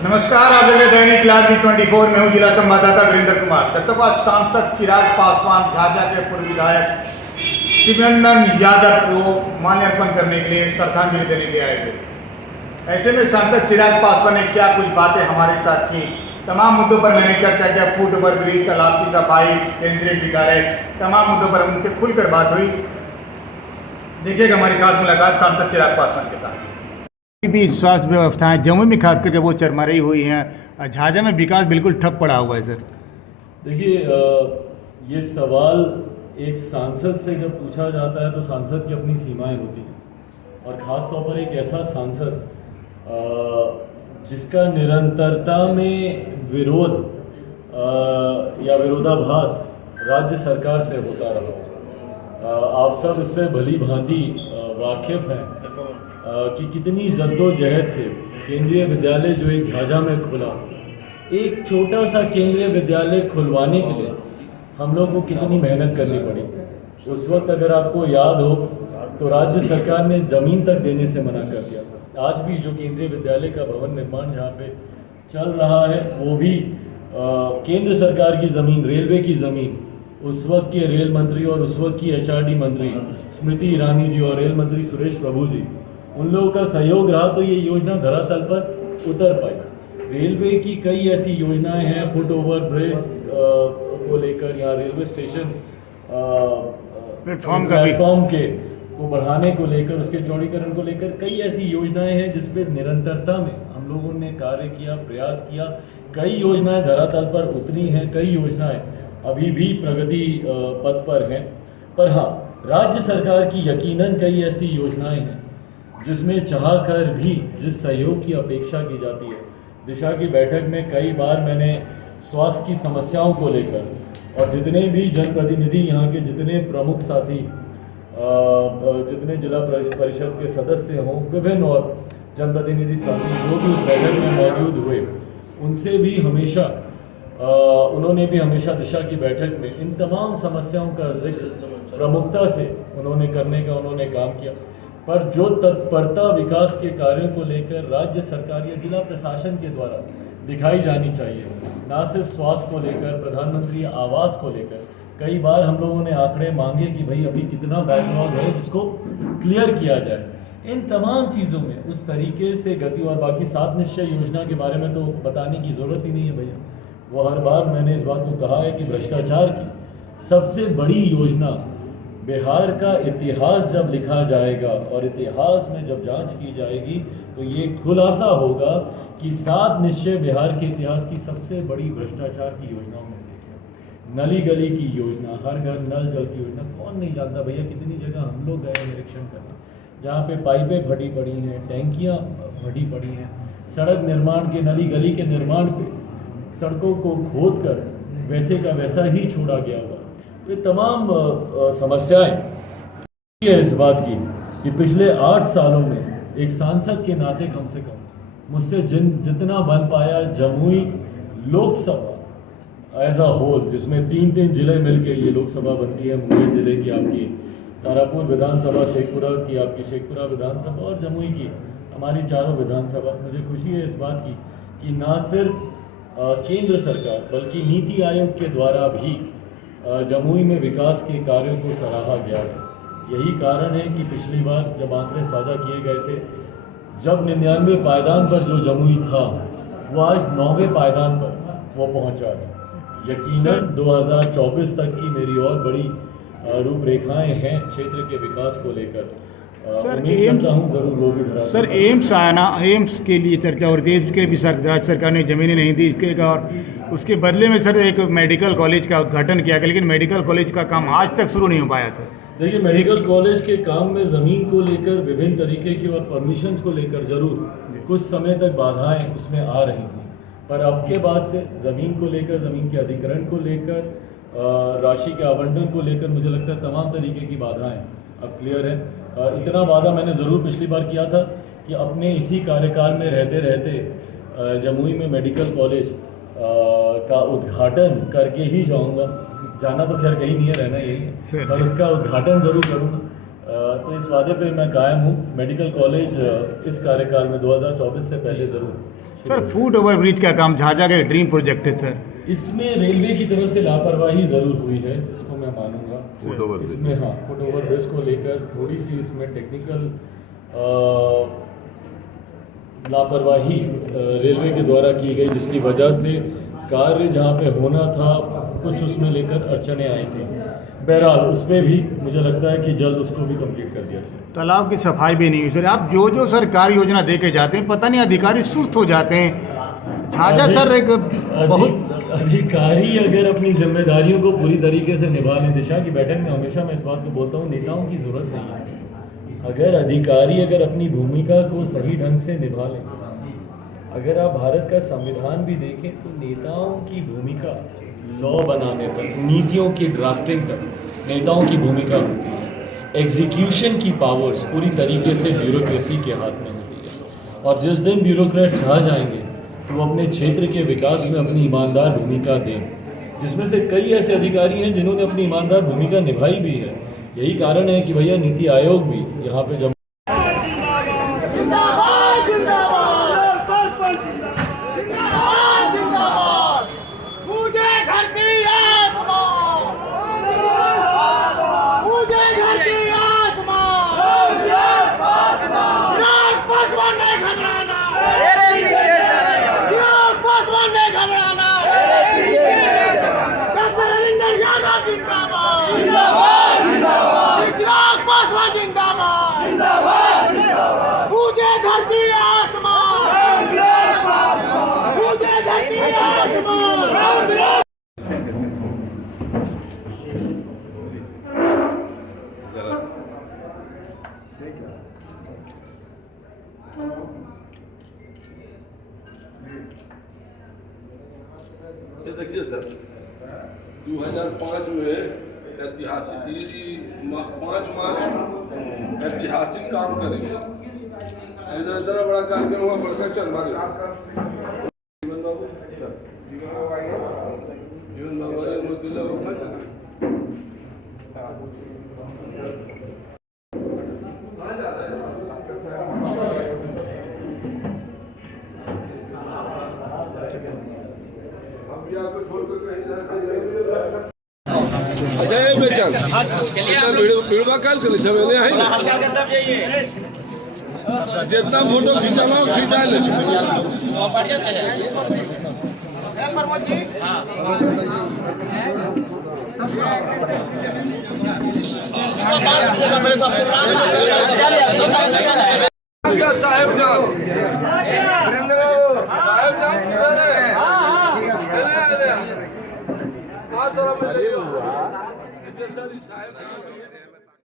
नमस्कार, आप देख रहे हैं दैनिक लाइव B24। मैं हूं जिला संवाददाता वीरेंद्र कुमार। दत्तोपा सांसद चिराग पासवान झाझा के पूर्व विधायक शिवनंदन यादव को माल्यार्पण करने के लिए श्रद्धांजलि देने के लिए आए थे। ऐसे में सांसद चिराग पासवान ने क्या कुछ बातें हमारे साथ की। तमाम मुद्दों पर मैंने चर्चा किया। फुट ओवर ब्रिज, तालाब की सफाई, केंद्रीय विद्यालय, तमाम मुद्दों पर उनसे खुलकर बात हुई। देखिएगा हमारी खास मुलाकात सांसद चिराग पासवान के साथ। भी स्वास्थ्य व्यवस्थाएं जम्मू में खास करके वो चरमराई हुई हैं। झाझा में विकास बिल्कुल ठप पड़ा हुआ है सर। देखिए, ये सवाल एक सांसद से जब पूछा जाता है तो सांसद की अपनी सीमाएं होती हैं, और ख़ास तौर पर एक ऐसा सांसद जिसका निरंतरता में विरोध या विरोधाभास राज्य सरकार से होता रहा। आप सब इससे भली भांति वाकिफ़ हैं कि कितनी जद्दोजहद से केंद्रीय विद्यालय जो एक झाझा में खुला, एक छोटा सा केंद्रीय विद्यालय खुलवाने के लिए हम लोग को कितनी मेहनत करनी पड़ी। उस वक्त अगर आपको याद हो तो राज्य सरकार ने ज़मीन तक देने से मना कर दिया था। आज भी जो केंद्रीय विद्यालय का भवन निर्माण यहाँ पे चल रहा है वो भी केंद्र सरकार की ज़मीन, रेलवे की ज़मीन, उस वक्त के रेल मंत्री और उस वक्त की HRD मंत्री स्मृति ईरानी जी और रेल मंत्री सुरेश प्रभु जी, उन लोगों का सहयोग रहा तो ये योजना धरातल पर उतर पाई। रेलवे की कई ऐसी योजनाएं हैं, फुट ओवर ब्रिज को लेकर या रेलवे स्टेशन प्लेटफॉर्म के को बढ़ाने को लेकर, उसके चौड़ीकरण को लेकर कई ऐसी योजनाएं हैं जिस पे निरंतरता में हम लोगों ने कार्य किया, प्रयास किया। कई योजनाएं धरातल पर उतरी हैं, कई योजनाएं अभी भी प्रगति पथ पर हैं। पर हाँ, राज्य सरकार की यकीनन कई ऐसी योजनाएं हैं जिसमें चाह कर भी जिस सहयोग की अपेक्षा की जाती है। दिशा की बैठक में कई बार मैंने स्वास्थ्य की समस्याओं को लेकर और जितने भी जनप्रतिनिधि, यहाँ के जितने प्रमुख साथी, जितने जिला परिषद के सदस्य हों, विभिन्न और जनप्रतिनिधि साथी जो भी उस बैठक में मौजूद हुए, उनसे भी हमेशा उन्होंने भी हमेशा दिशा की बैठक में इन तमाम समस्याओं का जिक्र प्रमुखता से उन्होंने करने का उन्होंने काम किया। पर जो तत्परता विकास के कार्यों को लेकर राज्य सरकार या जिला प्रशासन के द्वारा दिखाई जानी चाहिए, ना सिर्फ स्वास्थ्य को लेकर, प्रधानमंत्री आवास को लेकर, कई बार हम लोगों ने आंकड़े मांगे कि भाई अभी कितना बैकलॉग है जिसको क्लियर किया जाए। इन तमाम चीज़ों में उस तरीके से गति, और बाकी 7 निश्चय योजना के बारे में तो बताने की ज़रूरत ही नहीं है भैया। वो हर बार मैंने इस बात को कहा है कि भ्रष्टाचार की सबसे बड़ी योजना, बिहार का इतिहास जब लिखा जाएगा और इतिहास में जब जांच की जाएगी तो ये खुलासा होगा कि 7 निश्चय बिहार के इतिहास की सबसे बड़ी भ्रष्टाचार की योजनाओं में से है। नली गली की योजना, हर घर नल जल की योजना, कौन नहीं जानता भैया। कितनी जगह हम लोग गए निरीक्षण करने, जहाँ पे पाइपें फटी पड़ी हैं, टैंकियाँ फटी पड़ी हैं, सड़क निर्माण के, नली गली के निर्माण पे सड़कों को खोद कर वैसे का वैसा ही छोड़ा गया हुआ। ये तमाम समस्याएं है इस बात की कि पिछले 8 सालों में एक सांसद के नाते कम से कम मुझसे जितना बन पाया, Jamui Lok Sabha as a whole, जिसमें 3 जिले मिलके ये लोकसभा बनती है, मुंगेर जिले की आपकी तारापुर विधानसभा, शेखपुरा की आपकी शेखपुरा विधानसभा और जमुई की हमारी चारों विधानसभा। मुझे खुशी है इस बात की कि ना सिर्फ केंद्र सरकार बल्कि नीति आयोग के द्वारा भी जमुई में विकास के कार्यों को सराहा गया है। यही कारण है कि पिछली बार जब आंकड़े साझा किए गए थे, जब 99वें पायदान पर जो जमुई था वो आज 9वें पायदान पर वो पहुंचा है। यकीनन 2024 तक की मेरी और बड़ी रूपरेखाएं हैं क्षेत्र के विकास को लेकर। सर एम्स आना, एम्स के लिए चर्चा हो रही थी। इसके भी राज्य सरकार ने ज़मीनें नहीं दी इसके, और उसके बदले में सर एक मेडिकल कॉलेज का उद्घाटन किया गया, लेकिन मेडिकल कॉलेज का काम आज तक शुरू नहीं हो पाया सर। देखिए, मेडिकल कॉलेज के काम में ज़मीन को लेकर विभिन्न तरीके की और परमिशंस को लेकर ज़रूर कुछ समय तक बाधाएं उसमें आ रही थी, पर अब के बाद से ज़मीन को लेकर, ज़मीन के अधिग्रहण को लेकर, राशि के आवंटन को लेकर मुझे लगता है तमाम तरीके की बाधाएं अब क्लियर है। इतना वादा मैंने ज़रूर पिछली बार किया था कि अपने इसी कार्यकाल में रहते रहते जमुई में मेडिकल कॉलेज का उद्घाटन करके ही जाऊंगा। जाना तो खैर कहीं नहीं है, रहना यही है, पर उसका उद्घाटन ज़रूर करूँगा। तो इस वादे पे मैं कायम हूँ। मेडिकल कॉलेज इस कार्यकाल में 2024 से पहले ज़रूर। सर फुट ओवर ब्रिज का काम झाझा का ड्रीम प्रोजेक्ट है सर। इसमें रेलवे की तरफ से लापरवाही ज़रूर हुई है, इसको मैं मानूंगा। इसमें हाँ, फुट ओवर ब्रिज को लेकर थोड़ी सी इसमें टेक्निकल लापरवाही रेलवे के द्वारा की गई, जिसकी वजह से कार्य जहाँ पे होना था कुछ उसमें लेकर अड़चने आई थी। बहरहाल उस पर भी मुझे लगता है कि जल्द उसको भी कंप्लीट कर दिया जाए। तालाब की सफाई भी नहीं हुई सर। आप जो सरकारी योजना दे के जाते हैं, पता नहीं अधिकारी सुस्त हो जाते हैं। झाझा सर एक बहुत अधिकारी अगर अपनी जिम्मेदारियों को पूरी तरीके से निभा लें, दिशा की बैठक में हमेशा मैं इस बात को बोलता हूँ, नेताओं की जरूरत नहीं है। अगर अधिकारी अगर अपनी भूमिका को सही ढंग से निभा लें, अगर आप भारत का संविधान भी देखें तो नेताओं की भूमिका लॉ बनाने तक, नीतियों की ड्राफ्टिंग तक नेताओं की भूमिका होती है। एग्जीक्यूशन की पावर्स पूरी तरीके से ब्यूरोक्रेसी के हाथ में होती है। और जिस दिन ब्यूरोक्रेट्स आ जाएंगे तो वो अपने क्षेत्र के विकास में अपनी ईमानदार भूमिका दें, जिसमें से कई ऐसे अधिकारी हैं जिन्होंने अपनी ईमानदार भूमिका निभाई भी है। यही कारण है कि भैया नीति आयोग भी यहाँ पे जब ये देखिए सर, 2005 में ऐतिहासिक 5 मार्च ऐतिहासिक काम करेंगे। इतना बड़ा कार्यक्रम हुआ, बढ़कर चल जीवन बाबू जितना फोटो खींचा ले साहेब साहेब